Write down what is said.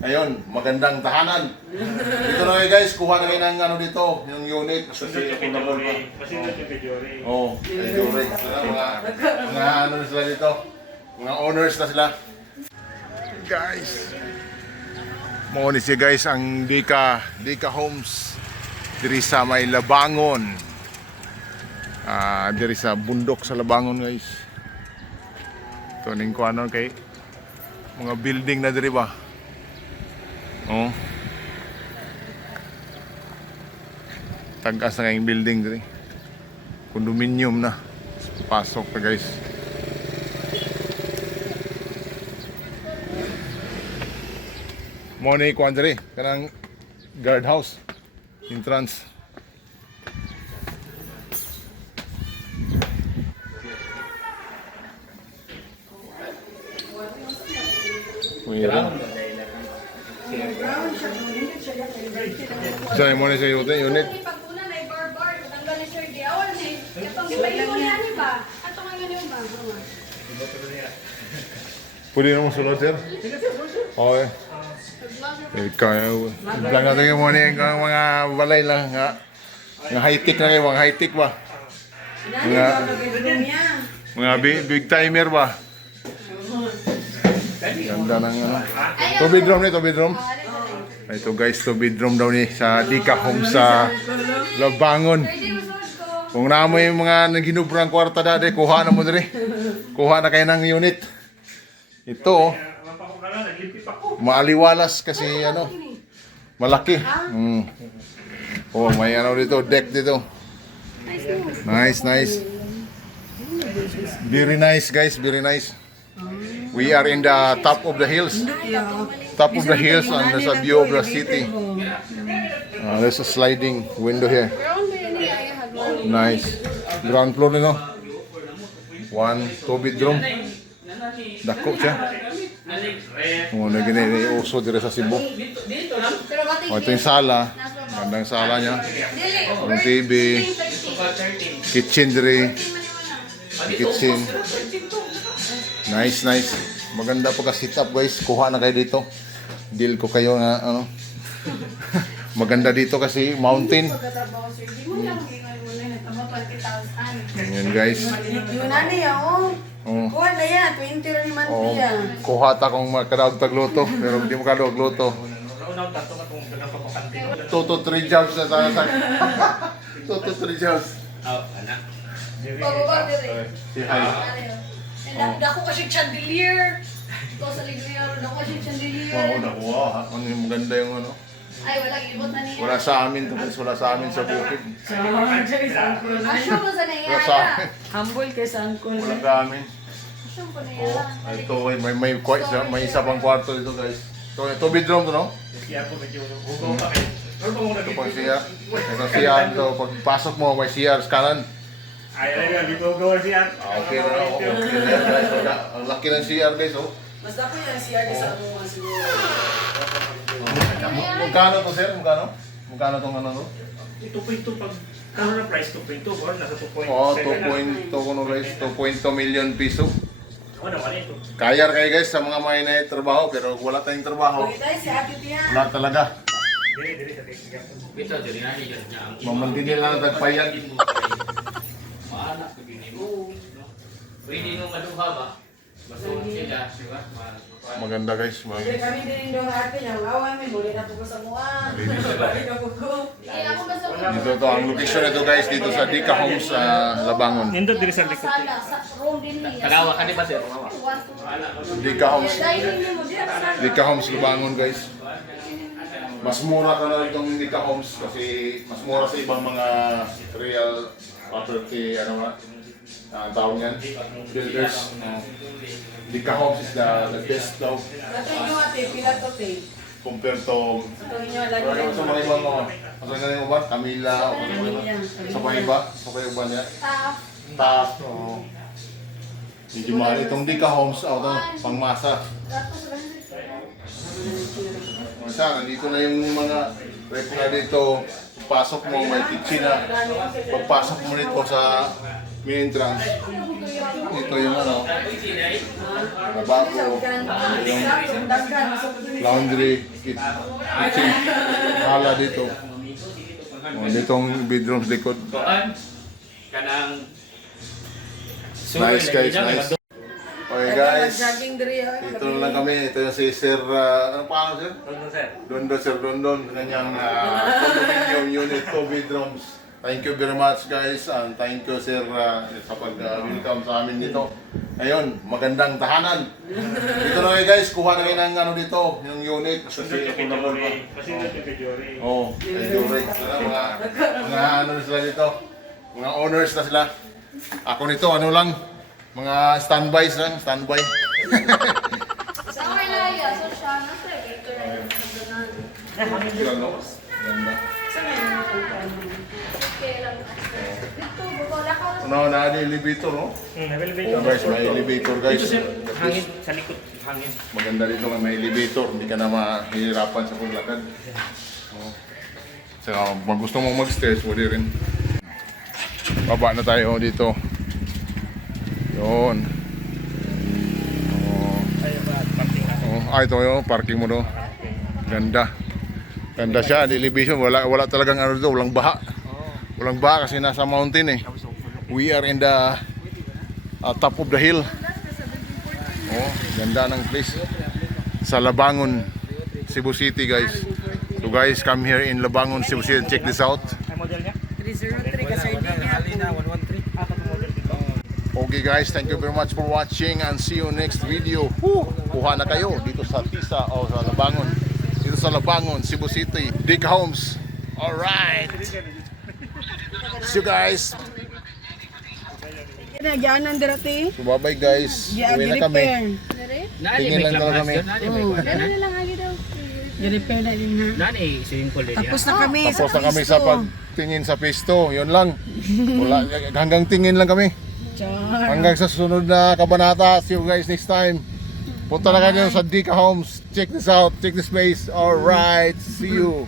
Ayun, magandang tahanan. Dito na kayo guys, kuha na kayo ng ano dito, yung unit. Kasi affordable pa. Oo, Medjore. Mga ano na sila dito. Mga owners na sila. Guys. Mo ni siya guys ang Dika Homes diri sa may Labangon. Diri sa bundok sa Labangon guys. Ito ning kuanon kay mga building na diri ba. Oh. Tagas na kayong building diri. Condominium na. Pasok na guys. Mo ni kuan diri kanang guardhouse entrance. Saan mo na sa unit? Pag-una na i-bar-bar, tanggal ni Sir Di. Awan ni, katong gipayon yan ba? Atong nga yun ba? Pwede naman sulod sir? Okay. Ikaw, lang natin yung mga balay lang nga. Nga high-tech na kayo, mga high-tech ba? Mga big timer ba? Ganda ng ano. 2 bedroom ni, 2 bedroom. Ito guys, 2 bedroom daw ni sa Dika Home sa Labangon. Kung na mo yung mga naghinubrang kwarta dati, kuha na mo dali. Kuha na kayo ng unit. Ito, maaliwalas kasi ano, malaki. Oh, may ano dito, deck dito. Nice, nice. Very nice guys, very nice. We are in the top of the hills. Top of the hills and there's a view of the city. There's a sliding window here. Nice. Ground floor no? 1, 2 bedroom. Dako siya. Na gini uso dire sa Cebu. Ito yung sala. Gandang sala niya. Ang TV. Kitchen dire. Kitchen. Nice, nice. Maganda po ka sit up guys. Kuha na kayo dito. Deal ko kayo na ano. Maganda dito kasi mountain. Ayan guys. Yun na niya, oh. Kuha na yan, 20 rin naman niya. Kuha ta kung makadaog tagluto. Pero hindi mo kadawag luto. 2 to 3 jobs na tayo sa 2 to 3 jobs. Anak. Pababa dire. Si Hai. Dako kasi chandelier. Ito sa ligriya, dako kasi chandelier. Wow, nakuha. Ano yung maganda yung ano. Ay, wala ibot na niya. Wala sa amin to guys. Wala sa amin sa bukid. Asyo mo sa Wala sa nangyayara. amin. Humble kay sa uncle. Wala sa amin. Asyo mo Oh, nangyayara. ito may isa pang kwarto dito guys. Ito bedroom to no? Ito pang CR. Ito CR to. Pagpasok mo may CR kanan. Ay, dito go siya. Okay na ako. Okay na guys. Ang laki ng CR guys oh. Mas dako yan siya sa mga siguro. Magkano to sir? Magkano? Magkano tong ano to? 2.2 pag kano na price 2.2 or nasa 2.7 Oh, 2.2 kuno guys. 2.2 million piso. Ano naman ito? Kaya kayo guys sa mga may trabaho pero wala tayong trabaho. Okay tayo, si Ate Tia. Wala talaga. Dili sa teknika. Ito, diri na niya niya ang Mamandinin lang nagpayan. maanak ko gini mo. Pwede nung maduha ba? Basta sila, di ba? Maganda guys. Kasi kami din yung ate niya, awan mo, muli na po sa mua. Balik na po ko. Hindi ako basta Dito to ang location nito guys dito sa Dika Homes sa Labangon. Nindot diri sa likod. sala, sa room din niya. Kalawa ka di ba sir? Dika Homes. Dining niyo mo diyan sa Dika Homes Labangon guys. Mas mura ka na itong Dika Homes kasi mas mura sa ibang mga real property ano nga tawag yan builders. Dika Homes is the best daw Ate nyo ate, pila to te. compared to Ate nyo, lagi sa mga ibang mga sa mga ibang uban, Camila o sa mga iba, sa mga iba niya. staff. Taas, oo. Medyo mahal itong Dika Homes out pangmasa. Tapos Masa, nandito na yung mga rep na dito. Pasok mo, may kitchen na. Pagpasok mo nito sa main entrance, dito yung ano, lababo, yung laundry, kitchen, sala dito. Oh, ditong bedrooms likod. Kuan kanang Nice guys, nice. Okay guys, Jogging diri. dito na lang kami. Ito yung si Sir, ano pa sir? Doon, sir. Sir Dondon, kanyang condominium unit, 2 bedrooms. Thank you very much guys, and thank you sir sa pag-welcome sa amin dito. Ngayon, magandang tahanan. Dito na kayo guys, kuha na kayo ng ano dito, yung unit. Kasi affordable pa. Kasi ito yung Pidori. Oo, Pidori. Mga ano na sila dito, mga owners na sila. Ako nito, ano lang, mga standbys lang, standby. Sa mga ilaya, so siya, nasa ito na yung Ganda. Ganda. Okay lang. Ito, wala ka. Ano, na elevator, no? Elevator. Guys, may elevator guys. Dito sir, hangin sa likod, hangin. Maganda dito nga may elevator, hindi ka na mahihirapan sa paglakad. Oh. So, pag gusto mong mag-stairs, pwede rin. Baba na tayo dito. Yun. Oh. Parking na. Oh, ito yung parking mo do. Ganda. Ganda siya, the elevation. Wala talagang ano dito, walang baha. Walang baha kasi nasa mountain eh. We are in the top of the hill. Oh, ganda ng place. Sa Labangon, Cebu City guys. So guys, come here in Labangon, Cebu City and check this out. Ay model niya? 303 kasi hindi niya. Okay guys, thank you very much for watching and see you next video. Kuha na kayo dito sa Tisa o sa Labangon. Dito sa Labangon, Cebu City, Dick Homes. Alright. See you guys. Nagyanan dirati. So bye guys. Uwi na kami. Tingin lang talaga kami. Dali lang lagi daw. Repair na din ha. Nani, swimming pool din Tapos na kami Tapos na kami sa pagtingin sa pisto. Yun lang. Wala, hanggang tingin lang kami. Char. Hanggang sa susunod na kabanata. See you guys next time. Punta na kayo sa Dick Homes. Check this out. Check this place. Alright. See you.